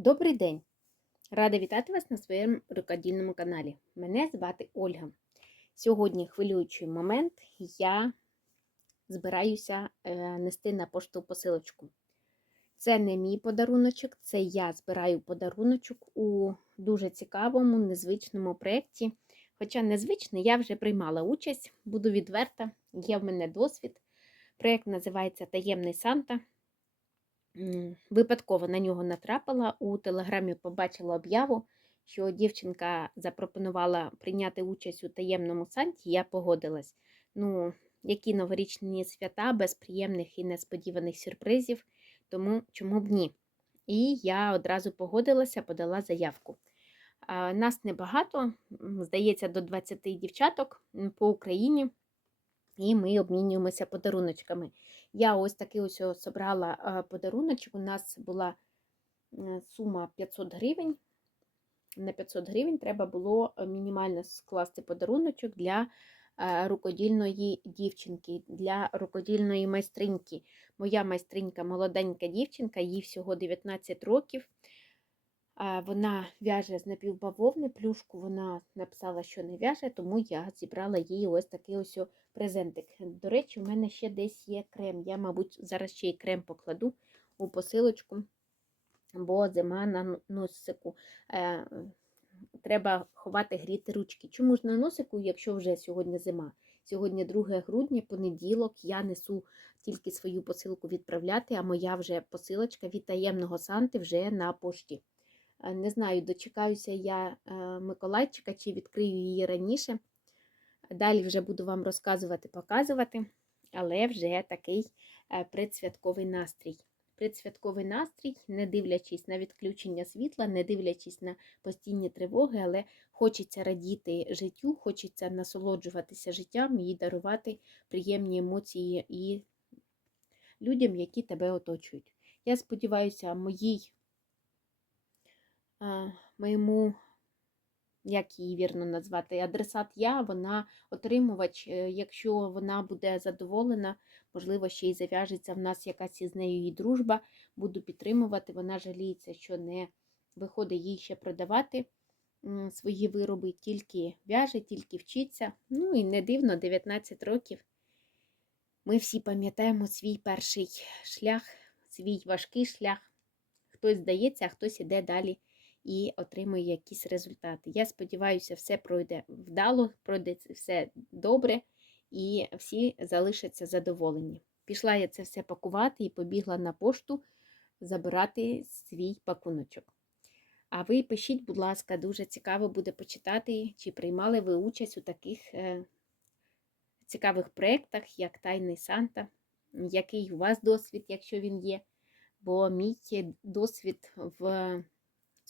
Добрий день! Рада вітати вас на своєму рукодільному каналі. Мене звати Ольга. Сьогодні хвилюючий момент я збираюся е, нести на пошту посилочку. Це не мій подаруночок, це я збираю подаруночок у дуже цікавому, незвичному проєкті. Хоча незвичний, я вже приймала участь, буду відверта, є в мене досвід. Проєкт називається Таємний Санта. Випадково на нього натрапила. У телеграмі побачила об'яву, що дівчинка запропонувала прийняти участь у таємному санті. Я погодилась. Ну, які новорічні свята без приємних і несподіваних сюрпризів, тому чому б ні? І я одразу погодилася, подала заявку. Нас небагато, здається, до 20 дівчаток по Україні, і ми обмінюємося подаруночками. Я ось такий ось о собрала а, подаруночок. У нас була е, сума 500 гривень. На 500 гривень треба було е, мінімально скласти подаруночок для е, рукодільної дівчинки, для рукодільної майстриньки. Моя майстринька молоденька дівчинка, їй всього 19 років. Вона в'яже з напівбавовни, плюшку вона написала, що не в'яже, тому я зібрала їй ось такий ось презентик. До речі, у мене ще десь є крем. Я, мабуть, зараз ще й крем покладу у посилочку, бо зима на носику. Е, Треба ховати гріти ручки. Чому ж на носику, якщо вже сьогодні зима? Сьогодні 2 грудня, понеділок, я несу тільки свою посилку відправляти, а моя вже посилочка від таємного Санти вже на пошті. Е, Не знаю, дочекаюся я е, Миколайчика чи відкрию її раніше. Далі вже буду вам розказувати, показувати, але вже такий е, предсвятковий настрій. Предсвятковий настрій, не дивлячись на відключення світла, не дивлячись на постійні тривоги, але хочеться радіти життю, хочеться насолоджуватися життям і дарувати приємні емоції і людям, які тебе оточують. Я сподіваюся, моїй моєму, як її вірно назвати, адресат я, вона отримувач, е, якщо вона буде задоволена, можливо, ще й зав'яжеться в нас якась із нею і дружба, буду підтримувати. Вона жаліється, що не виходить їй ще продавати свої вироби, тільки в'яже, тільки вчиться. Ну і не дивно, 19 років. Ми всі пам'ятаємо свій перший шлях, свій важкий шлях. Хтось здається, а хтось іде далі і отримує якісь результати. Я сподіваюся, все пройде вдало, пройде все добре, і всі залишаться задоволені. Пішла я це все пакувати і побігла на пошту забирати свій пакуночок. А ви пишіть, будь ласка, дуже цікаво буде почитати, чи приймали ви участь у таких е, цікавих проєктах, як Тайний Санта, який у вас досвід, якщо він є. Бо мій досвід в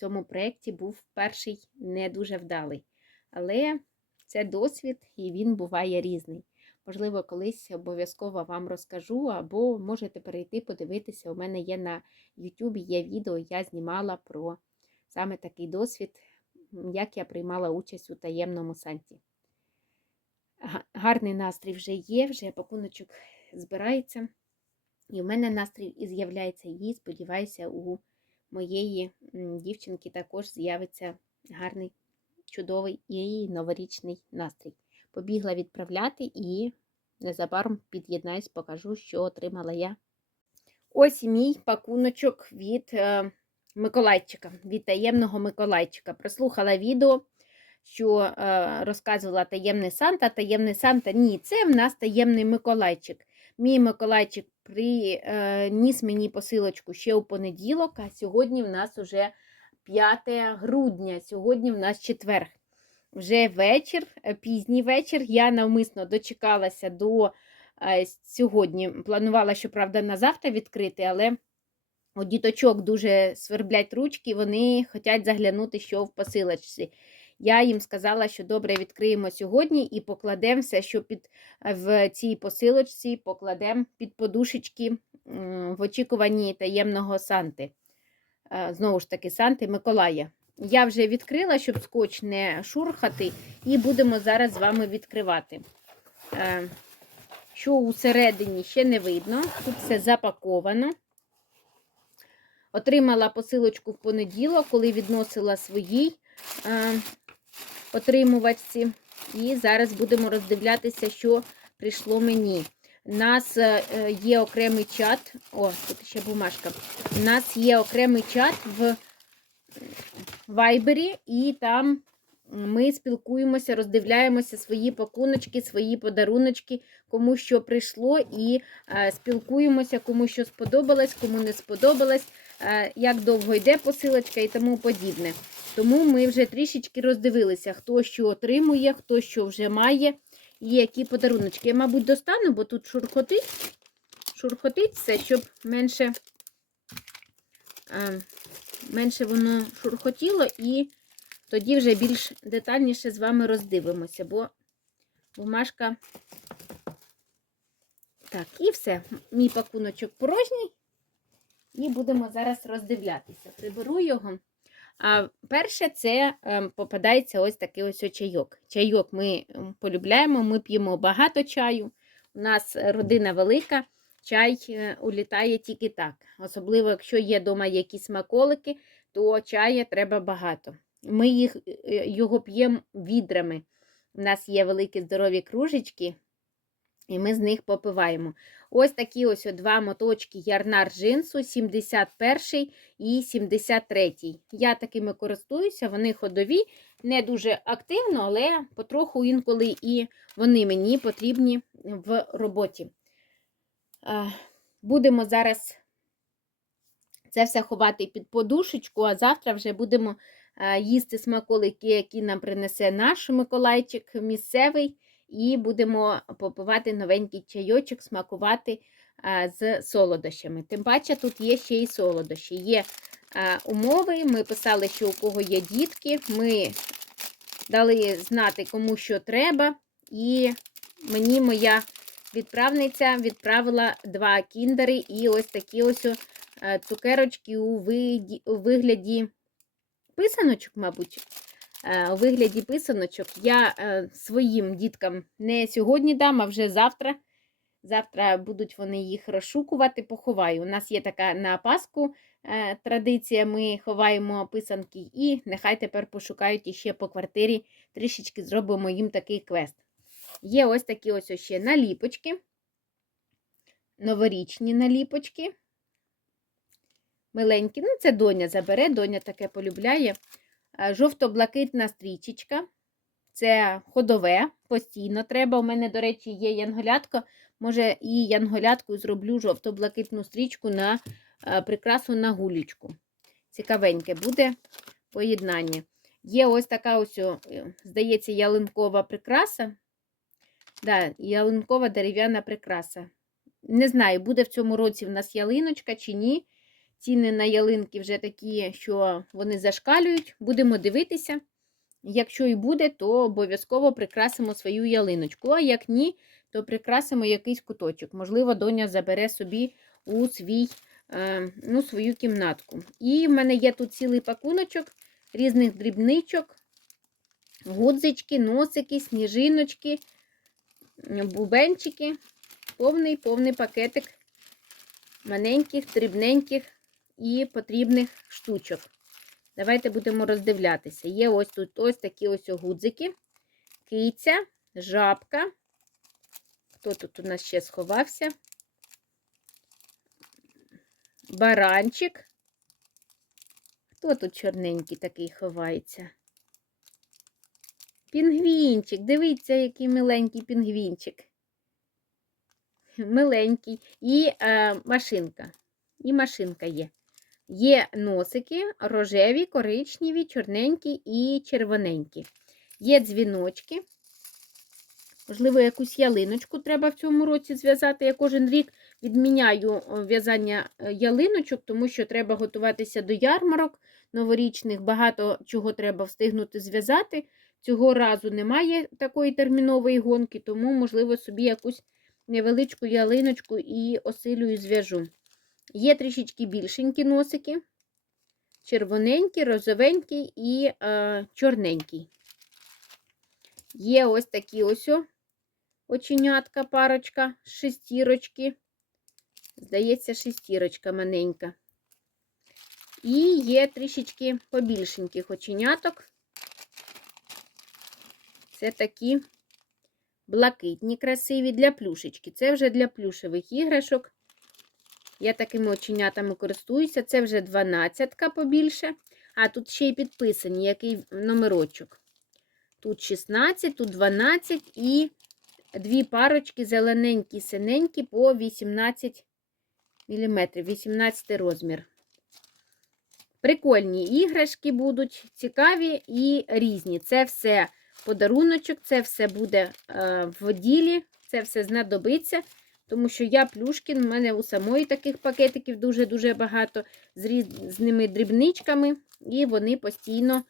цьому проєкті був перший не дуже вдалий. Але це досвід і він буває різний. Можливо, колись обов'язково вам розкажу, або можете перейти, подивитися. У мене є на YouTube є відео, я знімала про саме такий досвід, як я приймала участь у таємному санті. Гарний настрій вже є, вже пакуночок збирається. І в мене настрій і з'являється, і сподіваюся, у моєї дівчинки також з'явиться гарний, чудовий і новорічний настрій. Побігла відправляти і незабаром під'єднаюсь, покажу, що отримала я. Ось мій пакуночок від е, Миколайчика, від таємного Миколайчика. Прослухала відео, що е, розказувала таємний Санта. Таємний Санта ні, це в нас таємний Миколайчик. Мій Миколайчик приніс мені посилочку ще у понеділок, а сьогодні в нас уже 5 грудня, сьогодні в нас четверг. Вже вечір, е, пізній вечір. Я навмисно дочекалася до е, сьогодні. Планувала, щоправда, на завтра відкрити, але у діточок дуже сверблять ручки, вони хочуть заглянути, що в посилочці. Я їм сказала, що добре відкриємо сьогодні і покладемо все, що під в цій посилочці, покладемо під подушечки в очікуванні таємного Санти. Е, Знову ж таки, Санти Миколая. Я вже відкрила, щоб скотч не шурхати, і будемо зараз з вами відкривати. Е, Що усередині ще не видно. Тут все запаковано. Отримала посилочку в понеділок, коли відносила своїй е, отримувачці. І зараз будемо роздивлятися, що прийшло мені. У нас е, є окремий чат. О, тут ще бумажка. У нас є окремий чат в Вайбері, і там ми спілкуємося, роздивляємося свої пакуночки, свої подаруночки, кому що прийшло, і е, спілкуємося, кому що сподобалось, кому не сподобалось, е, як довго йде посилочка і тому подібне. Тому ми вже трішечки роздивилися, хто що отримує, хто що вже має і які подаруночки. Я, мабуть, достану, бо тут шурхотить, шурхотить все, щоб менше, менше воно шурхотіло, і тоді вже більш детальніше з вами роздивимося, бо бумажка. Так, і все. Мій пакуночок порожній. І будемо зараз роздивлятися. Приберу його. А перше, це ем, попадається ось такий ось чайок. Чайок ми ем, полюбляємо, ми п'ємо багато чаю. У нас родина велика, чай е, улітає тільки так. Особливо, якщо є вдома якісь смаколики, то чаю треба багато. Ми їх, е, його п'ємо відрами. У нас є великі здорові кружечки, і ми з них попиваємо. Ось такі ось два моточки ярнар джинсу, 71 і 73. Я такими користуюся, вони ходові, не дуже активно, але потроху інколи і вони мені потрібні в роботі. Будемо зараз це все ховати під подушечку, а завтра вже будемо їсти смаколики, які нам принесе наш Миколайчик місцевий. І будемо попивати новенький чайочок, смакувати з солодощами. Тим паче, тут є ще й солодощі. Є умови, ми писали, що у кого є дітки, ми дали знати, кому що треба. І мені моя відправниця відправила два кіндери і ось такі ось цукерочки у вигляді писаночок, мабуть. Е, у вигляді писаночок я е, своїм діткам не сьогодні дам, а вже завтра. Завтра будуть вони їх розшукувати, поховаю. У нас є така на Пасху е, традиція, ми ховаємо писанки, і нехай тепер пошукають іще по квартирі, трішечки зробимо їм такий квест. Є ось такі ось ще наліпочки, новорічні наліпочки. Миленькі, ну це доня забере, доня таке полюбляє. Е, жовто-блакитна стрічечка. Це ходове, постійно треба. У мене, до речі, є янголятка. Може, і янголятку зроблю жовто-блакитну стрічку на е, прикрасу на гулічку. Цікавеньке буде поєднання. Є ось така, ось, е, здається, ялинкова прикраса. Да, ялинкова дерев'яна прикраса. Не знаю, буде в цьому році в нас ялиночка чи ні. Ціни на ялинки вже такі, що вони зашкалюють. Будемо дивитися. Якщо і буде, то обов'язково прикрасимо свою ялиночку. А як ні, то прикрасимо якийсь куточок. Можливо, доня забере собі у свій, е, ну, свою кімнатку. І в мене є тут цілий пакуночок різних дрібничок, гудзички, носики, сніжиночки, бубенчики. Повний повний пакетик маленьких, дрібненьких і потрібних штучок. Давайте будемо роздивлятися. Є ось тут ось такі ось гудзики, киця, жабка. Хто тут у нас ще сховався? Баранчик. Хто тут чорненький такий ховається? Пінгвінчик. Дивіться, який миленький пінгвінчик. Миленький. І е, машинка. І машинка є. Є носики рожеві, коричневі, чорненькі і червоненькі. Є дзвіночки. Можливо, якусь ялиночку треба в цьому році зв'язати. Я кожен рік відміняю в'язання е, ялиночок, тому що треба готуватися до ярмарок новорічних, багато чого треба встигнути зв'язати. Цього разу немає такої термінової гонки, тому, можливо, собі якусь невеличку ялиночку і осилюю зв'яжу. Є трішечки більшенькі носики, червоненький, розовенький і е, чорненький. Є ось такі ось оченятка, парочка, шестірочки. Здається, шестірочка маленька. І є трішечки побільшеньких оченяток. Це такі блакитні, красиві для плюшечки. Це вже для плюшевих іграшок. Я такими оченятами користуюся. Це вже 12 побільше. А тут ще й підписані, який номерочок. Тут 16, тут 12 і дві парочки зелененькі, синенькі по 18 мм, 18 розмір. Прикольні іграшки будуть, цікаві і різні. Це все подаруночок, це все буде е, в ділі, це все знадобиться. Тому що я Плюшкін, в мене у самої таких пакетиків дуже-дуже багато з різними дрібничками, і вони постійно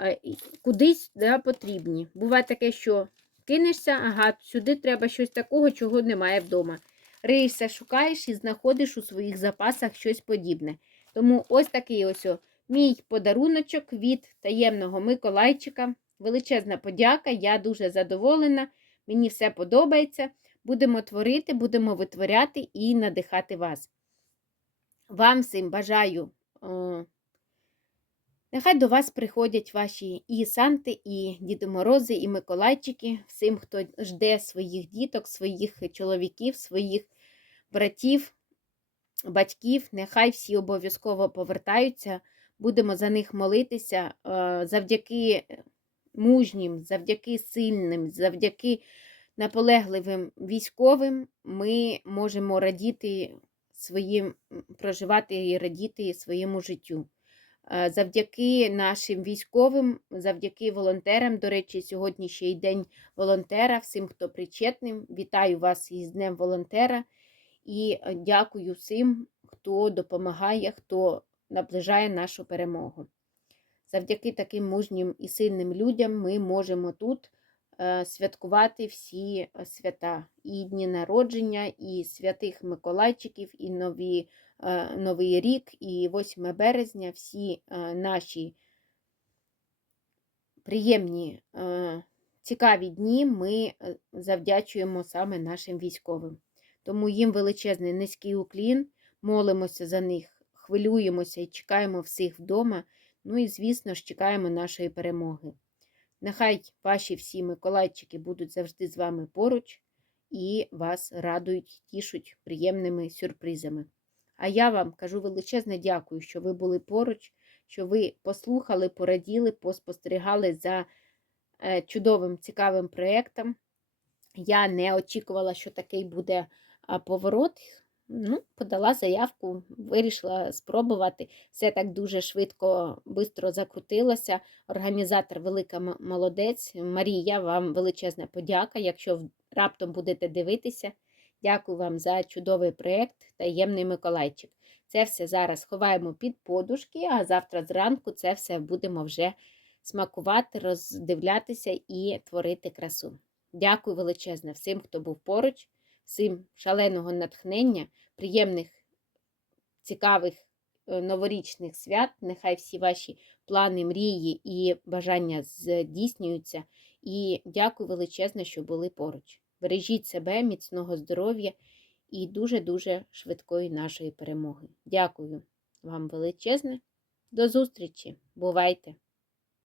е, кудись да, потрібні. Буває таке, що кинешся, ага, сюди треба щось такого, чого немає вдома. Риєшся, шукаєш і знаходиш у своїх запасах щось подібне. Тому ось такий ось мій подаруночок від таємного Миколайчика. Величезна подяка, я дуже задоволена, мені все подобається. Будемо творити, будемо витворяти і надихати вас. Вам всім бажаю, нехай до вас приходять ваші і Санти, і Діди Морози, і Миколайчики, всім, хто жде своїх діток, своїх чоловіків, своїх братів, батьків, нехай всі обов'язково повертаються, будемо за них молитися е, завдяки мужнім, завдяки сильним, завдяки наполегливим військовим ми можемо радіти своїм, проживати і радіти своєму життю. Е, Завдяки нашим військовим, завдяки волонтерам. До речі, сьогодні ще й день волонтера, всім, хто причетним. Вітаю вас із Днем волонтера і е, дякую всім, хто допомагає, хто наближає нашу перемогу. Завдяки таким мужнім і сильним людям ми можемо тут святкувати всі е, свята, і дні народження, і святих Миколайчиків, і нові, е, Новий рік, і 8 березня, всі е, наші приємні, е, цікаві дні ми е, завдячуємо саме нашим військовим. Тому їм величезний низький уклін, молимося за них, хвилюємося і чекаємо всіх вдома. Ну і, звісно ж, чекаємо нашої перемоги. Нехай ваші всі Миколайчики будуть завжди з вами поруч і вас радують, тішуть приємними сюрпризами. А я вам кажу величезне дякую, що ви були поруч, що ви послухали, пораділи, поспостерігали за е, чудовим, цікавим проєктом. Я не очікувала, що такий буде поворот. Ну, Подала заявку, вирішила спробувати. Все так дуже швидко, швидко закрутилося. Організатор велика молодець. Марія, вам величезна подяка. Якщо раптом будете дивитися, дякую вам за чудовий проєкт Таємний Миколайчик. Це все зараз ховаємо під подушки, а завтра зранку це все будемо вже смакувати, роздивлятися і творити красу. Дякую величезне всім, хто був поруч, всім шаленого натхнення приємних, цікавих е, новорічних свят. Нехай всі ваші плани, мрії і бажання здійснюються. І дякую величезне, що були поруч. Бережіть себе, міцного здоров'я і дуже-дуже швидкої нашої перемоги. Дякую вам величезне. До зустрічі! Бувайте!